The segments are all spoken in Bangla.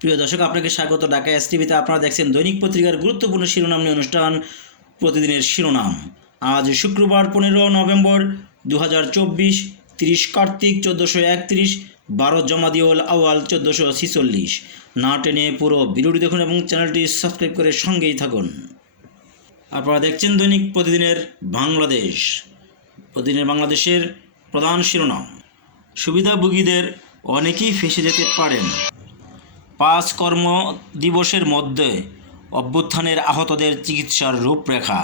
প্রিয় দর্শক আপনাকে স্বাগত ঢাকা এস টিভিতে আপনারা দেখছেন দৈনিক পত্রিকার গুরুত্বপূর্ণ শিরোনাম নিয়ে অনুষ্ঠান প্রতিদিনের শিরোনাম আজ শুক্রবার পনেরো নভেম্বর দু হাজার চব্বিশ তিরিশ কার্তিক চোদ্দোশো একত্রিশ বারো দিওল আওয়াল চোদ্দোশো ছিচল্লিশ না টেনে পুরো ভিডিওটি দেখুন এবং চ্যানেলটি সাবস্ক্রাইব করে সঙ্গেই থাকুন আপনারা দেখছেন দৈনিক প্রতিদিনের বাংলাদেশ প্রতিদিনের বাংলাদেশের প্রধান শিরোনাম সুবিধাভোগীদের অনেকেই ফেসে যেতে পারেন পাঁচ কর্ম দিবসের মধ্যে অভ্যুত্থানের আহতদের চিকিৎসার রূপরেখা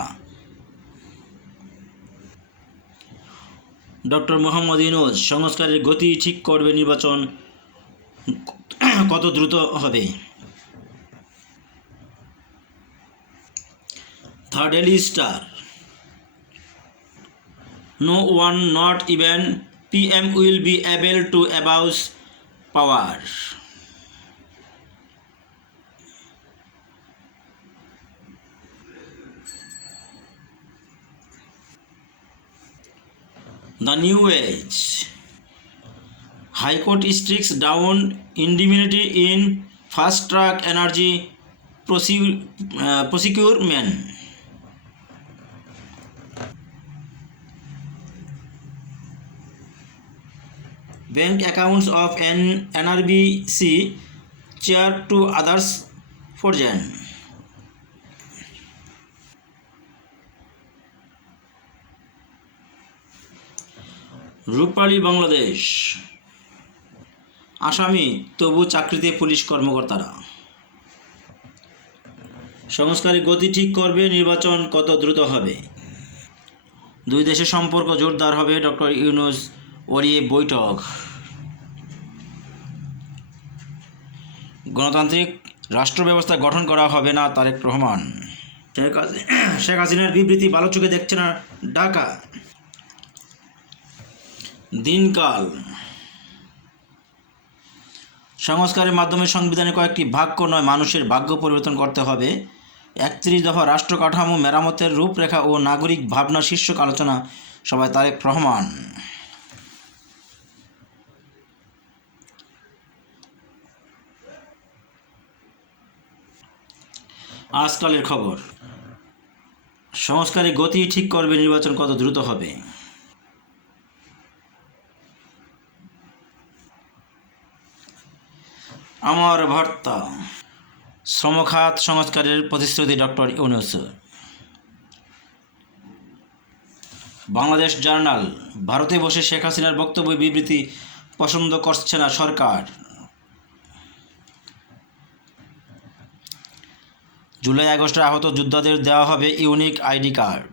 ডক্টর মোহাম্মদ ইনোজ সংস্কারের গতি ঠিক করবে নির্বাচন কত দ্রুত হবে থার্ড এলি star no one not even P M will be able to অ্যাবাউস power The New Age. High Court strikes down indemnity in fast track energy procurement. Uh, Bank accounts of NRBC shared to others for Jan. Rupali Bangladesh আসামি তবু চাকরিতে পুলিশ কর্মকর্তারা সংস্কারের গতি ঠিক করবে নির্বাচন কত দ্রুত হবে দুই দেশের সম্পর্ক জোরদার হবে ডক্টর ইউনুস ওরিয়ে বৈঠক গণতান্ত্রিক রাষ্ট্র ব্যবস্থা গঠন করা হবে না তারেক রহমান শেখ হাসিনার বিবৃতি ভালো চোখে দেখছে না ঢাকা দিনকাল সংস্কারের মাধ্যমে সংবিধানে কয়েকটি ভাগ্য নয় মানুষের ভাগ্য পরিবর্তন করতে হবে একত্রিশ দফা রাষ্ট্র কাঠামো মেরামতের রূপরেখা ও নাগরিক ভাবনা শীর্ষক আলোচনা সবাই তারেক রহমান আজকালের খবর সংস্কারের গতি ঠিক করবে নির্বাচন কত দ্রুত হবে আমার ভর্তা শ্রমখাত সংস্কারের প্রতিশ্রুতি ডক্টর ইউনুস বাংলাদেশ জার্নাল ভারতে বসে শেখ হাসিনার বক্তব্য বিবৃতি পছন্দ করছে না সরকার জুলাই আগস্টে আহত যোদ্ধাদের দেওয়া হবে ইউনিক আইডি কার্ড